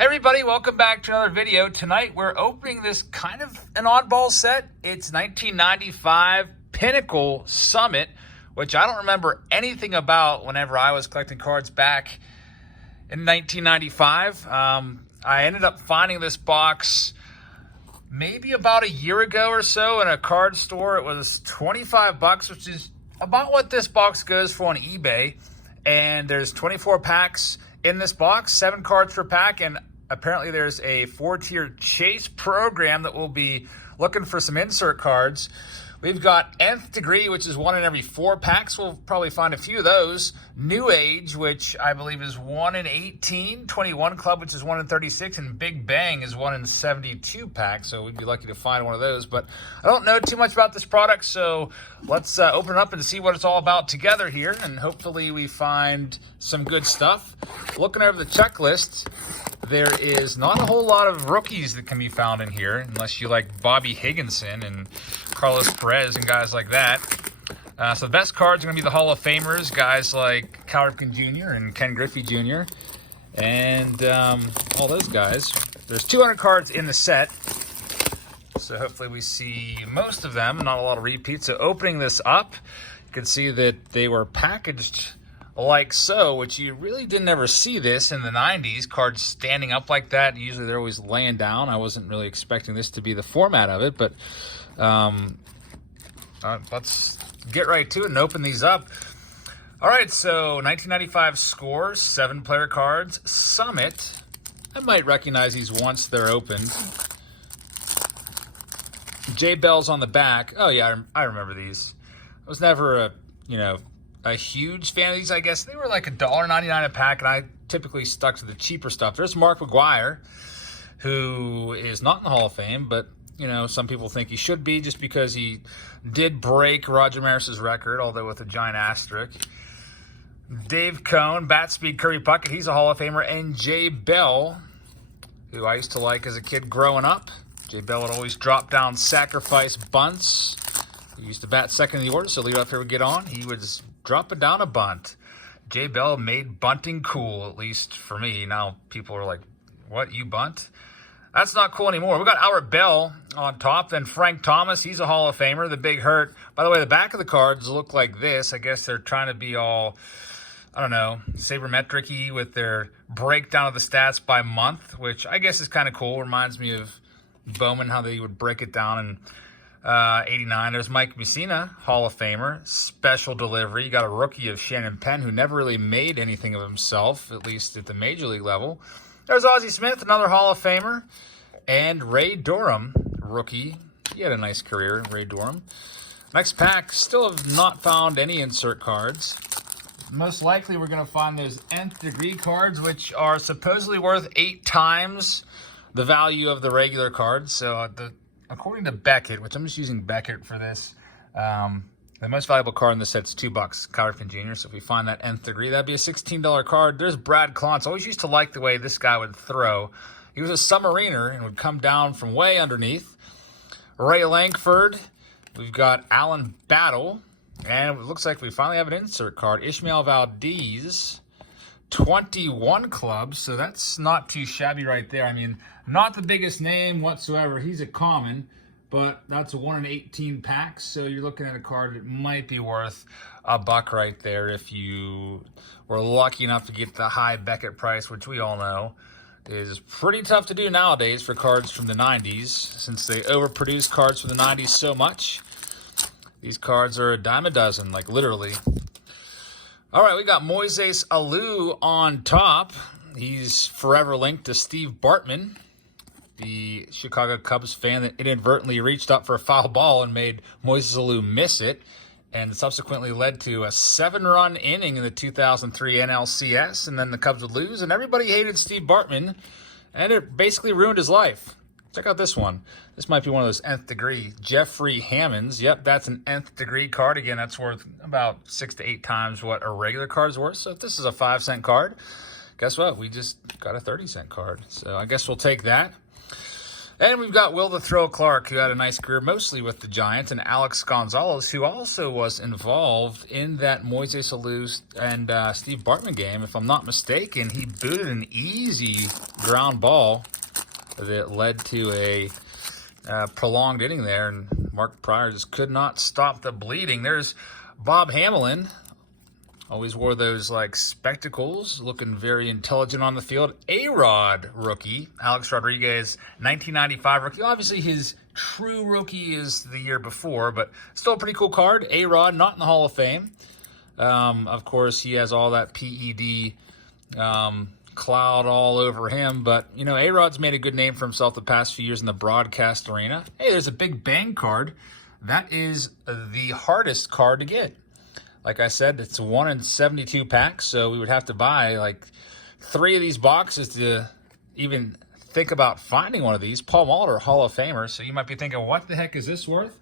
Hey everybody, welcome back to another video. Tonight we're opening this kind of an oddball set. It's 1995 Pinnacle Summit, which I don't remember anything about whenever I was collecting cards back in 1995. I ended up finding this box maybe about a year ago or so in a card store. It was 25 bucks, which is about what this box goes for on eBay. And there's 24 packs in this box, 7 cards per pack, and apparently there's a 4-tier chase program that will be looking for some insert cards. We've got Nth Degree, which is 1 in every 4 packs. We'll probably find a few of those. New Age, which I believe is 1 in 18. 21 Club, which is 1 in 36. And Big Bang is 1 in 72 packs. So we'd be lucky to find one of those. But I don't know too much about this product, so let's open it up and see what it's all about together here. And hopefully we find some good stuff. Looking over the checklist, there is not a whole lot of rookies that can be found in here, unless you like Bobby Higginson and Carlos Perez and guys like that. So the best cards are going to be the Hall of Famers, guys like Ripken Jr. and Ken Griffey Jr. and all those guys. There's 200 cards in the set, so hopefully we see most of them, not a lot of repeats. So opening this up, you can see that they were packaged like so, which you really didn't ever see this in the 90s, cards standing up like that. Usually they're always laying down. I wasn't really expecting this to be the format of it, but let's get right to it and open these up. All right, so 1995 scores, 7-player cards, Summit. I might recognize these once they're opened. J Bell's on the back. Oh yeah, I remember these. I was never a huge fan of these. I guess they were like $1.99 a pack, and I typically stuck to the cheaper stuff. There's Mark Mcgwire, who is not in the Hall of Fame, but some people think he should be just because he did break Roger Maris's record, although with a giant asterisk. Dave Cone, Bat Speed Curry Puckett, he's a Hall of Famer. And Jay Bell, who I used to like as a kid growing up. Jay Bell would always drop down sacrifice bunts. He used to bat second in the order, so lead off here would get on. He was dropping down a bunt. Jay Bell made bunting cool, at least for me. Now people are like, what, you bunt? That's not cool anymore. We got Albert Bell on top. Then Frank Thomas, he's a Hall of Famer. The Big Hurt. By the way, the back of the cards look like this. I guess they're trying to be all, I don't know, sabermetric-y with their breakdown of the stats by month, which I guess is kind of cool. Reminds me of Bowman, how they would break it down in 89. There's Mike Mussina, Hall of Famer. Special delivery. You got a rookie of Shannon Penn, who never really made anything of himself, at least at the major league level. There's Ozzie Smith, another Hall of Famer. And Ray Durham, rookie. He had a nice career, Ray Durham. Next pack, still have not found any insert cards. Most likely we're going to find those Nth Degree cards, which are supposedly worth 8 times the value of the regular cards. So according to Beckett, which I'm just using Beckett for this, the most valuable card in the set's $2. Ripken Jr. So if we find that Nth Degree, that'd be a $16 card. There's Brad Klontz. Always used to like the way this guy would throw. He was a submariner and would come down from way underneath. Ray Langford. We've got Alan Battle. And it looks like we finally have an insert card. Ishmael Valdez. 21 Clubs. So that's not too shabby right there. I mean, not the biggest name whatsoever. He's a common, but that's a 1 in 18 packs. So you're looking at a card that might be worth $1 right there if you were lucky enough to get the high Beckett price, which we all know is pretty tough to do nowadays for cards from the 90s, since they overproduce cards from the 90s so much. These cards are a dime a dozen, like literally. All right, we got Moises Alou on top. He's forever linked to Steve Bartman, the Chicago Cubs fan that inadvertently reached up for a foul ball and made Moises Alou miss it, and subsequently led to a 7-run inning in the 2003 NLCS, and then the Cubs would lose, and everybody hated Steve Bartman, and it basically ruined his life. Check out this one. This might be one of those Nth Degree. Jeffrey Hammonds. Yep, that's an Nth Degree card. Again, that's worth about 6 to 8 times what a regular card's worth. So if this is a 5-cent card, guess what? We just got a 30-cent card. So I guess we'll take that. And we've got Will the Thrill Clark, who had a nice career mostly with the Giants, and Alex Gonzalez, who also was involved in that Moises Alou and Steve Bartman game. If I'm not mistaken, he booted an easy ground ball that led to a prolonged inning there, and Mark Pryor just could not stop the bleeding. There's Bob Hamelin. Always wore those, like, spectacles, looking very intelligent on the field. A-Rod rookie, Alex Rodriguez, 1995 rookie. Obviously, his true rookie is the year before, but still a pretty cool card. A-Rod, not in the Hall of Fame. Of course, he has all that PED cloud all over him, but, you know, A-Rod's made a good name for himself the past few years in the broadcast arena. Hey, there's a Big Bang card. That is the hardest card to get. Like I said, it's 1 in 72 packs, so we would have to buy like 3 of these boxes to even think about finding one of these. Paul Molitor, Hall of Famer. So you might be thinking, what the heck is this worth?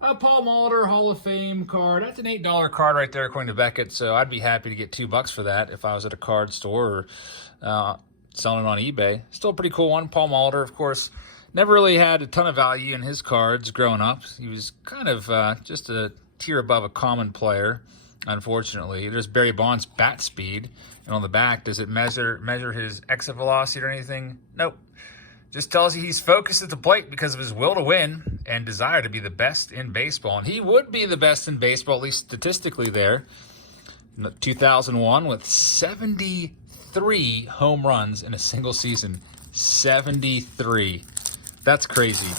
A Paul Molitor Hall of Fame card. That's an $8 card right there, according to Beckett. So I'd be happy to get $2 for that if I was at a card store or selling it on eBay. Still a pretty cool one. Paul Molitor, of course, never really had a ton of value in his cards growing up. He was kind of just a tier above a common player, unfortunately. There's Barry Bonds' bat speed, and on the back, does it measure his exit velocity or anything? Nope. Just tells you he's focused at the plate because of his will to win and desire to be the best in baseball. And he would be the best in baseball, at least statistically there. In 2001 with 73 home runs in a single season. 73. That's crazy.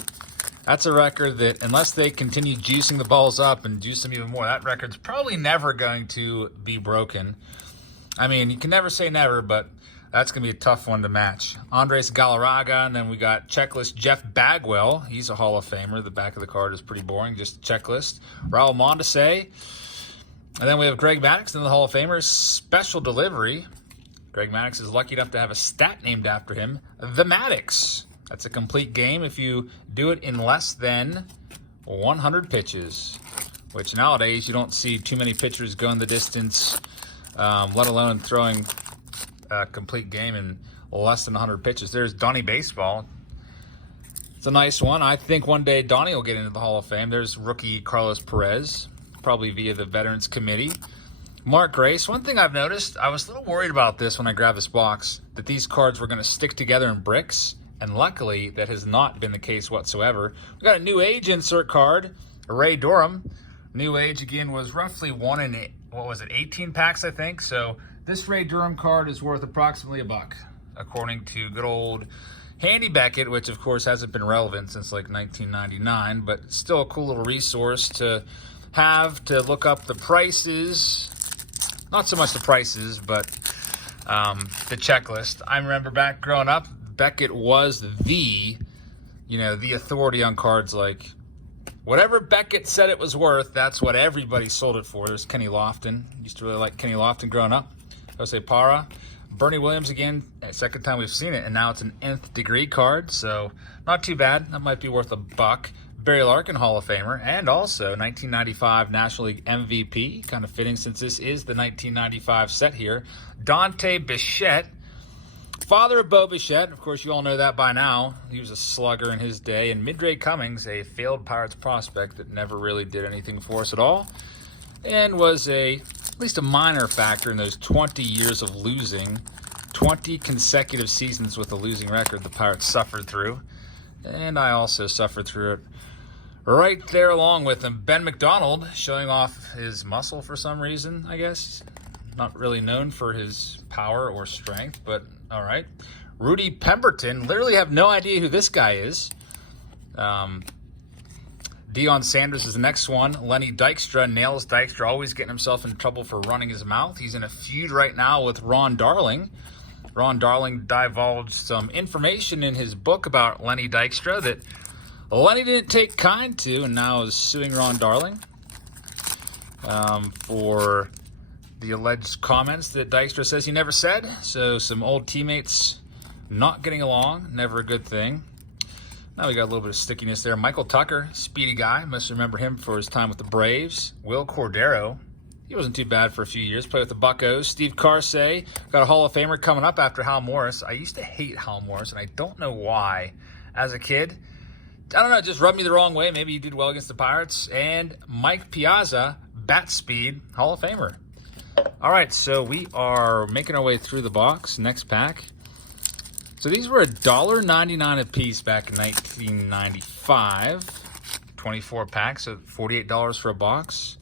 That's a record that, unless they continue juicing the balls up and juice them even more, that record's probably never going to be broken. I mean, you can never say never, but that's going to be a tough one to match. Andres Galarraga, and then we got checklist Jeff Bagwell. He's a Hall of Famer. The back of the card is pretty boring, just checklist. Raul Mondesi. And then we have Greg Maddux in the Hall of Famer. Special delivery. Greg Maddux is lucky enough to have a stat named after him, the Maddux. That's a complete game if you do it in less than 100 pitches, which nowadays you don't see too many pitchers going the distance, let alone throwing a complete game in less than 100 pitches. There's Donnie Baseball. It's a nice one. I think one day Donnie will get into the Hall of Fame. There's rookie Carlos Perez, probably via the Veterans Committee. Mark Grace. One thing I've noticed, I was a little worried about this when I grabbed this box, that these cards were going to stick together in bricks. And luckily, that has not been the case whatsoever. We got a New Age insert card, Ray Durham. New Age, again, was roughly 1 in, 18 packs, I think. So this Ray Durham card is worth approximately $1, according to good old Handy Beckett, which, of course, hasn't been relevant since, like, 1999. But still a cool little resource to have to look up the prices. Not so much the prices, but the checklist. I remember back growing up, Beckett was the authority on cards. Like, whatever Beckett said it was worth, that's what everybody sold it for. There's Kenny Loften. Used to really like Kenny Loften growing up. Jose Parra. Bernie Williams again, second time we've seen it, and now it's an nth degree card, so not too bad. That might be worth $1. Barry Larkin, Hall of Famer, and also 1995 National League MVP. Kind of fitting since this is the 1995 set here. Dante Bichette. Father of Bo Bichette, of course, you all know that by now. He was a slugger in his day. And Midray Cummings, a failed Pirates prospect that never really did anything for us at all, and was at least a minor factor in those 20 years of losing, 20 consecutive seasons with a losing record the Pirates suffered through. And I also suffered through it right there along with him. Ben McDonald, showing off his muscle for some reason, I guess. Not really known for his power or strength, but all right. Rudy Pemberton. Literally have no idea who this guy is. Deion Sanders is the next one. Lenny Dykstra. Nails Dykstra, always getting himself in trouble for running his mouth. He's in a feud right now with Ron Darling. Ron Darling divulged some information in his book about Lenny Dykstra that Lenny didn't take kind to, and now is suing Ron Darling for the alleged comments that Dykstra says he never said. So some old teammates not getting along, never a good thing. Now we got a little bit of stickiness there. Michael Tucker, speedy guy. Must remember him for his time with the Braves. Will Cordero. He wasn't too bad for a few years. Played with the Buccos. Steve Carsey. Got a Hall of Famer coming up after Hal Morris. I used to hate Hal Morris, and I don't know why. as a kid. I don't know, just rubbed me the wrong way. Maybe he did well against the Pirates. And Mike Piazza, bat speed, Hall of Famer. All right, so we are making our way through the box. Next pack. So these were $1.99 a piece back in 1995. 24 packs, so $48 for a box.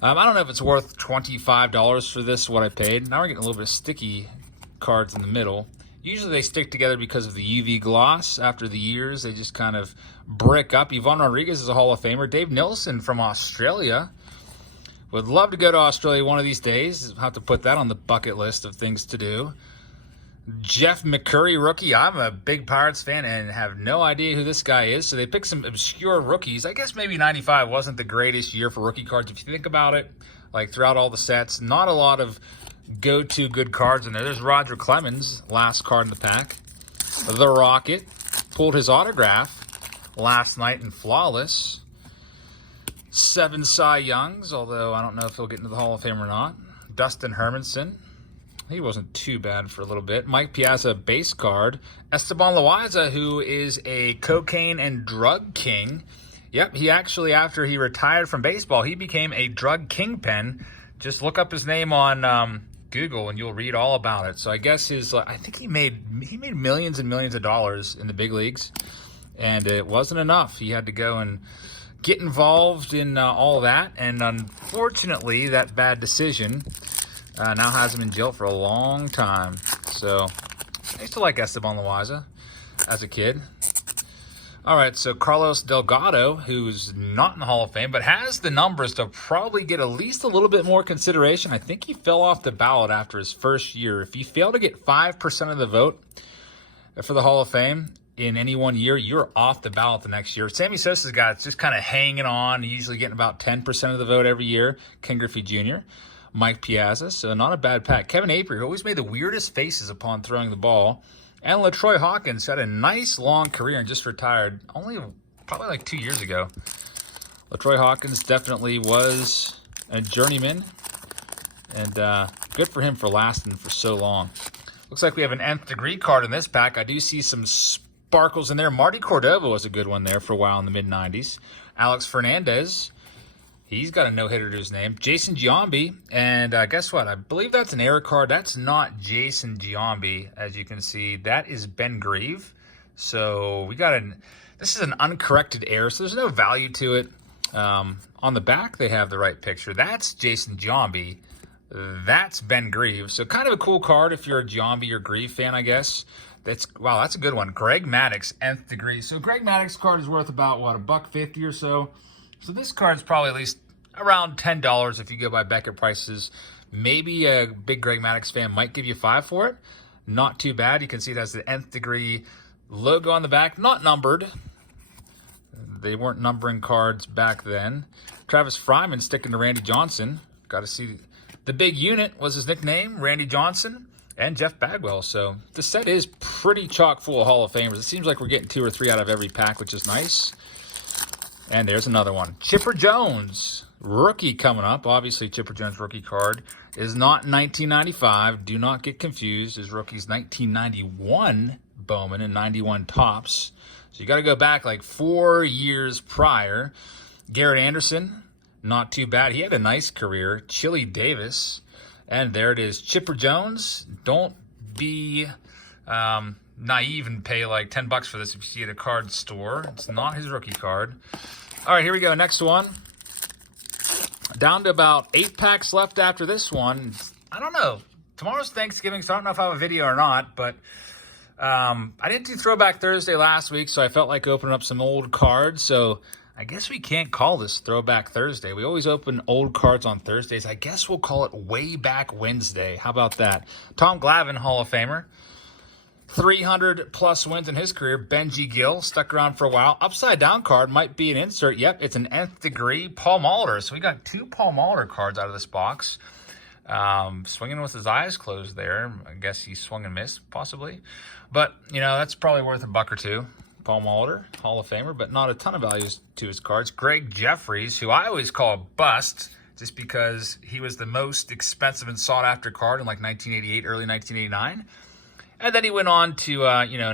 I don't know if it's worth $25 for this, what I paid. Now we're getting a little bit of sticky cards in the middle. Usually they stick together because of the UV gloss. After the years, they just kind of brick up. Ivan Rodriguez is a Hall of Famer. Dave Nilsson from Australia. Would love to go to Australia one of these days. Have to put that on the bucket list of things to do. Jeff Mccurry, rookie. I'm a big Pirates fan and have no idea who this guy is. So they picked some obscure rookies. I guess maybe 95 wasn't the greatest year for rookie cards. If you think about it, like throughout all the sets, not a lot of go-to good cards in there. There's Roger Clemens, last card in the pack. The Rocket pulled his autograph last night in Flawless. 7 Cy Youngs, although I don't know if he'll get into the Hall of Fame or not. Dustin Hermanson. He wasn't too bad for a little bit. Mike Piazza, base card. Esteban Loaiza, who is a cocaine and drug king. Yep, he actually, after he retired from baseball, he became a drug kingpin. Just look up his name on Google and you'll read all about it. So I guess I think he made millions and millions of dollars in the big leagues, and it wasn't enough. He had to go and get involved in all that, and unfortunately, that bad decision now has him in jail for a long time. So I used to like Esteban Loaiza as a kid. All right, so Carlos Delgado, who's not in the Hall of Fame, but has the numbers to probably get at least a little bit more consideration. I think he fell off the ballot after his first year. If you fail to get 5% of the vote for the Hall of Fame in any one year, you're off the ballot the next year. Sammy Sosa's guy is just kind of hanging on, usually getting about 10% of the vote every year. Ken Griffey Jr., Mike Piazza, so not a bad pack. Kevin April, who always made the weirdest faces upon throwing the ball. And LaTroy Hawkins had a nice long career and just retired only probably like 2 years ago. LaTroy Hawkins definitely was a journeyman, and good for him for lasting for so long. Looks like we have an nth degree card in this pack. I do see some sparkles in there. Marty Cordova was a good one there for a while in the mid-90s. Alex Fernandez. He's got a no-hitter to his name. Jason Giambi. And guess what? I believe that's an error card. That's not Jason Giambi, as you can see. That is Ben Grieve. So we got this is an uncorrected error, so there's no value to it. On the back, they have the right picture. That's Jason Giambi. That's Ben Grieve. So kind of a cool card if you're a Giambi or Grieve fan, I guess. Wow, that's a good one. Greg Maddux, nth degree. So Greg Maddux card is worth about, what, $1.50 or so. So this card's probably at least around $10 if you go by Beckett prices. Maybe a big Greg Maddux fan might give you $5 for it. Not too bad. You can see it has the nth degree logo on the back, not numbered. They weren't numbering cards back then. Travis Fryman sticking to Randy Johnson. Got to see the big unit was his nickname, Randy Johnson, and Jeff Bagwell. So the set is pretty chock full of Hall of Famers. It seems like we're getting 2 or 3 out of every pack, which is nice. And there's another one. Chipper Jones, rookie coming up. Obviously, Chipper Jones' rookie card is not 1995. Do not get confused. His rookie's 1991 Bowman and 91 Topps. So you got to go back like 4 years prior. Garrett Anderson, not too bad. He had a nice career. Chili Davis. And there it is. Chipper Jones. Don't be naive and pay like $10 for this if you see it at a card store. It's not his rookie card. All right, here we go. Next one. Down to about 8 packs left after this one. I don't know. Tomorrow's Thanksgiving, so I don't know if I have a video or not, but I didn't do Throwback Thursday last week, so I felt like opening up some old cards. So I guess we can't call this Throwback Thursday. We always open old cards on Thursdays. I guess we'll call it Way Back Wednesday. How about that? Tom Glavine, Hall of Famer. 300-plus wins in his career. Benji Gill, stuck around for a while. Upside down card might be an insert. Yep, it's an nth degree. Paul Molitor. So we got 2 Paul Molitor cards out of this box. Swinging with his eyes closed there. I guess he swung and missed, possibly. But, you know, that's probably worth $1 or $2. Paul Molitor, Hall of Famer, but not a ton of values to his cards. Greg Jeffries, who I always call a bust, just because he was the most expensive and sought-after card in like 1988, early 1989. And then he went on to,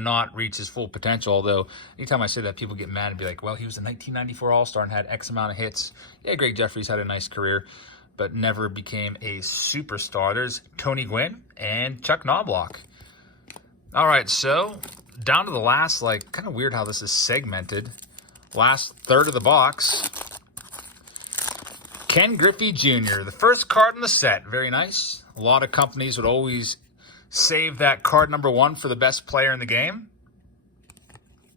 not reach his full potential. Although, anytime I say that, people get mad and be like, well, he was a 1994 All-Star and had X amount of hits. Yeah, Greg Jeffries had a nice career, but never became a superstar. There's Tony Gwynn and Chuck Knobloch. All right, so down to the last, kind of weird how this is segmented. Last third of the box. Ken Griffey Jr., the first card in the set. Very nice. A lot of companies would always save that card number 1 for the best player in the game.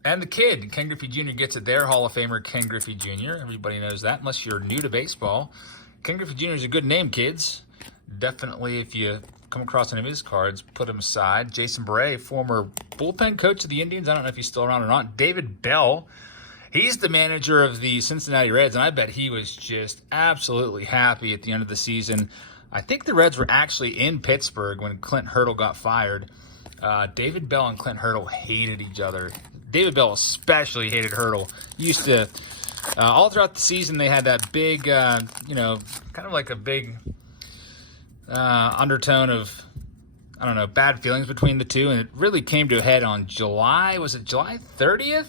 And the kid, Ken Griffey Jr., gets it there. Hall of Famer Ken Griffey Jr. Everybody knows that, unless you're new to baseball. Ken Griffey Jr. is a good name, kids. Definitely, if you come across any of his cards, put him aside. Jason Bray, former bullpen coach of the Indians. I don't know if he's still around or not. David Bell, he's the manager of the Cincinnati Reds, and I bet he was just absolutely happy at the end of the season. I think the Reds were actually in Pittsburgh when Clint Hurdle got fired. David Bell and Clint Hurdle hated each other. David Bell especially hated Hurdle. Used to, all throughout the season, they had that big, kind of like a big undertone of, bad feelings between the two. And it really came to a head on July 30th?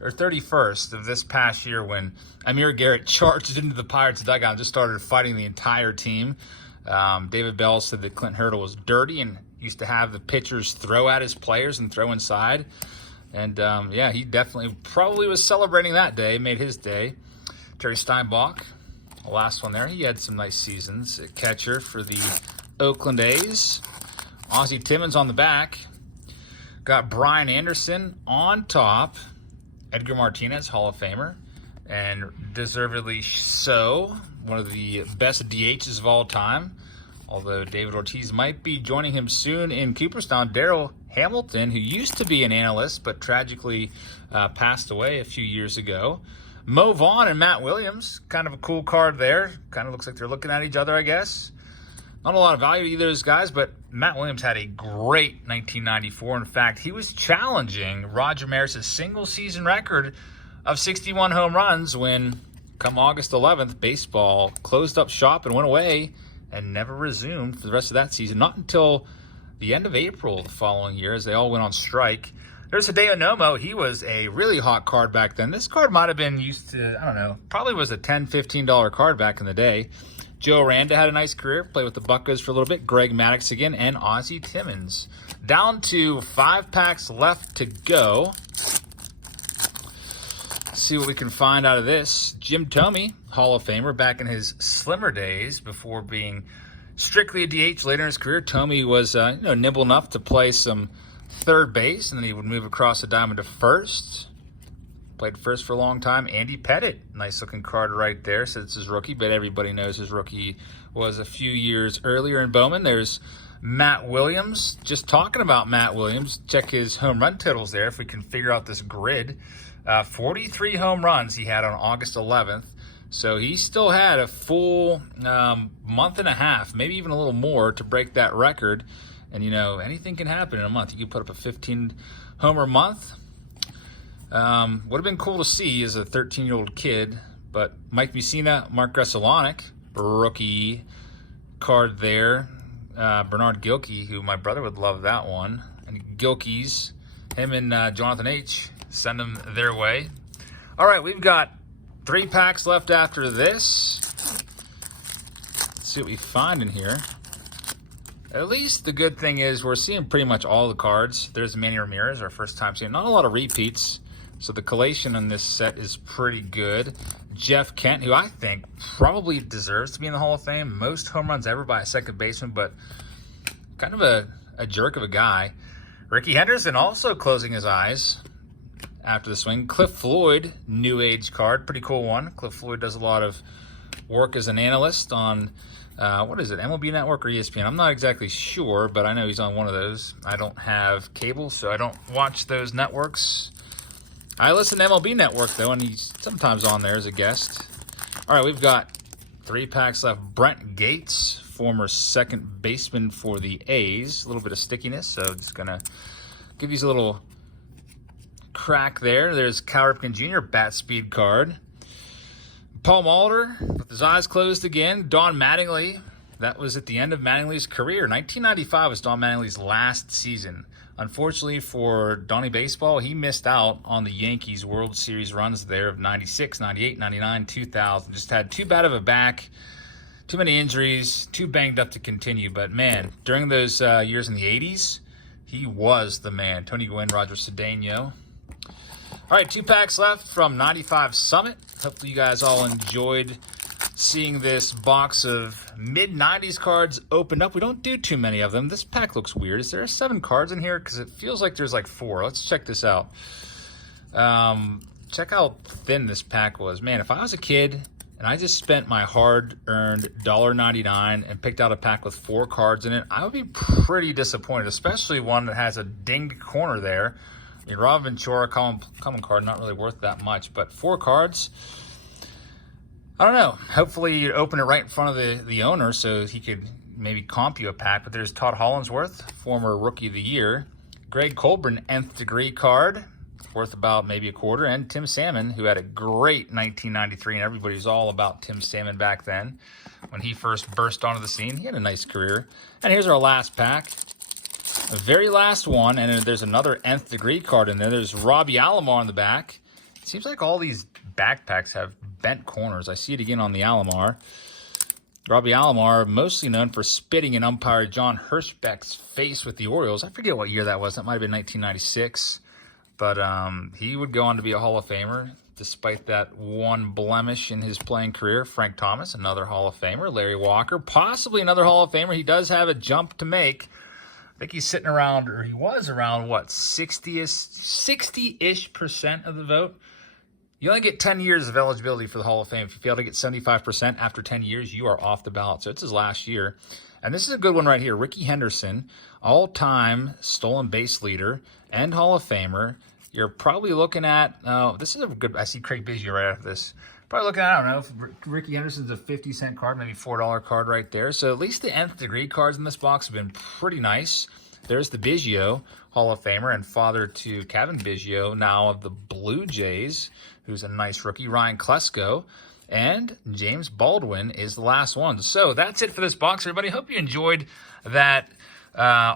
Or 31st of this past year when Amir Garrett charged into the Pirates dugout and just started fighting the entire team. David Bell said that Clint Hurdle was dirty and used to have the pitchers throw at his players and throw inside. And, he definitely probably was celebrating that day, made his day. Terry Steinbach, the last one there, he had some nice seasons at catcher for the Oakland A's. Ozzie Timmons on the back. Got Brian Anderson on top. Edgar Martinez, Hall of Famer, and deservedly so, one of the best DHs of all time. Although David Ortiz might be joining him soon in Cooperstown. Darrell Hamilton, who used to be an analyst but tragically passed away a few years ago. Mo Vaughn and Matt Williams, kind of a cool card there. Kind of looks like they're looking at each other, I guess. Not a lot of value to either of those guys, but Matt Williams had a great 1994. In fact, he was challenging Roger Maris's single-season record of 61 home runs when, come August 11th, baseball closed up shop and went away and never resumed for the rest of that season. Not until the end of April the following year as they all went on strike. There's Hideo Nomo. He was a really hot card back then. This card might have been used to, probably was a $10, $15 card back in the day. Joe Aranda had a nice career, played with the Buccos for a little bit. Greg Maddux again, and Ozzie Timmons. Down to 5 packs left to go. Let's see what we can find out of this. Jim Thome, Hall of Famer, back in his slimmer days before being strictly a DH later in his career. Thome was nimble enough to play some third base, and then he would move across the diamond to first. Played first for a long time. Andy Pettitte, nice looking card right there since his rookie, but everybody knows his rookie was a few years earlier in Bowman. There's Matt Williams. Just talking about Matt Williams, check his home run totals there if we can figure out this grid. 43 home runs he had on August 11th. So he still had a full month and a half, maybe even a little more, to break that record. And, anything can happen in a month. You could put up a 15-homer month. Would have been cool to see as a 13-year-old kid, but Mike Mussina, Mark Gressolonic, rookie card there. Bernard Gilkey, who my brother would love that one. And Gilkey's, him and Jonathan H., send them their way. All right, we've got 3 packs left after this. Let's see what we find in here. At least the good thing is we're seeing pretty much all the cards. There's Manny Ramirez, our first time seeing. Not a lot of repeats. So the collation on this set is pretty good. Jeff Kent, who I think probably deserves to be in the Hall of Fame. Most home runs ever by a second baseman, but kind of a jerk of a guy. Ricky Henderson also closing his eyes after the swing. Cliff Floyd, new age card. Pretty cool one. Cliff Floyd does a lot of work as an analyst on, what is it, MLB Network or ESPN? I'm not exactly sure, but I know he's on one of those. I don't have cable, so I don't watch those networks. I listen to MLB Network, though, and he's sometimes on there as a guest. All right, we've got 3 packs left. Brent Gates, former second baseman for the A's. A little bit of stickiness, so just going to give these a little crack there. There's Cal Ripken Jr., bat speed card. Paul Molitor, with his eyes closed again. Don Mattingly, that was at the end of Mattingly's career. 1995 was Don Mattingly's last season. Unfortunately for Donnie Baseball, he missed out on the Yankees World Series runs there of 96, 98, 99, 2000. Just had too bad of a back, too many injuries, too banged up to continue. But, man, during those years in the 80s, he was the man. Tony Gwynn, Roger Cedeno. All right, 2 packs left from 95 Summit. Hopefully you guys all enjoyed seeing this box of mid-90s cards opened up. We don't do too many of them. This pack looks weird. Is there 7 cards in here? Because it feels like there's like 4. Let's check this out. Check how thin this pack was. Man, if I was a kid and I just spent my hard-earned $1.99 and picked out a pack with 4 cards in it, I would be pretty disappointed, especially one that has a dinged corner there. I mean, Rob Ventura, common card, not really worth that much, but 4 cards, I don't know. Hopefully you open it right in front of the owner so he could maybe comp you a pack. But there's Todd Hollandsworth, former Rookie of the Year. Greg Colburn, nth degree card, worth about maybe a quarter. And Tim Salmon, who had a great 1993, and everybody was all about Tim Salmon back then when he first burst onto the scene. He had a nice career. And here's our last pack. The very last one, and there's another nth degree card in there. There's Robbie Alomar on the back. It seems like all these backpacks have bent corners. I see it again on the Alomar. Robbie Alomar, mostly known for spitting in umpire John Hirschbeck's face with the Orioles. I forget what year that was. That might have been 1996. But he would go on to be a Hall of Famer, despite that one blemish in his playing career. Frank Thomas, another Hall of Famer. Larry Walker, possibly another Hall of Famer. He does have a jump to make. I think he's sitting around, or he was around, what, 60-ish% of the vote? You only get 10 years of eligibility for the Hall of Fame. If you fail to get 75% after 10 years, you are off the ballot. So it's his last year. And this is a good one right here. Ricky Henderson, all-time stolen base leader and Hall of Famer. You're probably looking at, this is a good, I see Craig Biggio right after this. Probably looking at, I don't know, if Ricky Henderson's a 50-cent card, maybe $4 card right there. So at least the nth degree cards in this box have been pretty nice. There's the Biggio, Hall of Famer, and father to Kevin Biggio, now of the Blue Jays, who's a nice rookie. Ryan Klesko, and James Baldwin is the last one. So that's it for this box, everybody. Hope you enjoyed that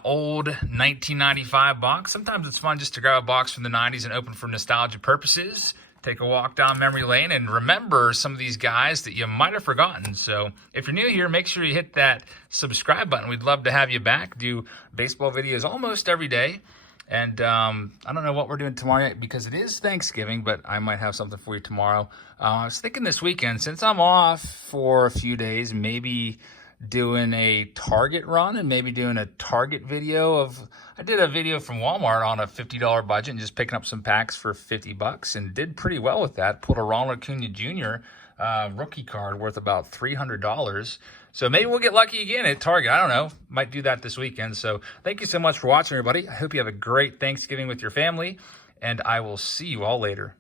old 1995 box. Sometimes it's fun just to grab a box from the 90s and open for nostalgia purposes. Take a walk down memory lane and remember some of these guys that you might have forgotten. So if you're new here, make sure you hit that subscribe button. We'd love to have you back. Do baseball videos almost every day. And I don't know what we're doing tomorrow yet because it is Thanksgiving, but I might have something for you tomorrow. I was thinking this weekend, since I'm off for a few days, maybe doing a Target run and maybe doing a Target video of, I did a video from Walmart on a $50 budget and just picking up some packs for $50 and did pretty well with that. Pulled a Ronald Acuna Jr. Rookie card worth about $300. So maybe we'll get lucky again at Target. I don't know. Might do that this weekend. So thank you so much for watching, everybody. I hope you have a great Thanksgiving with your family, and I will see you all later.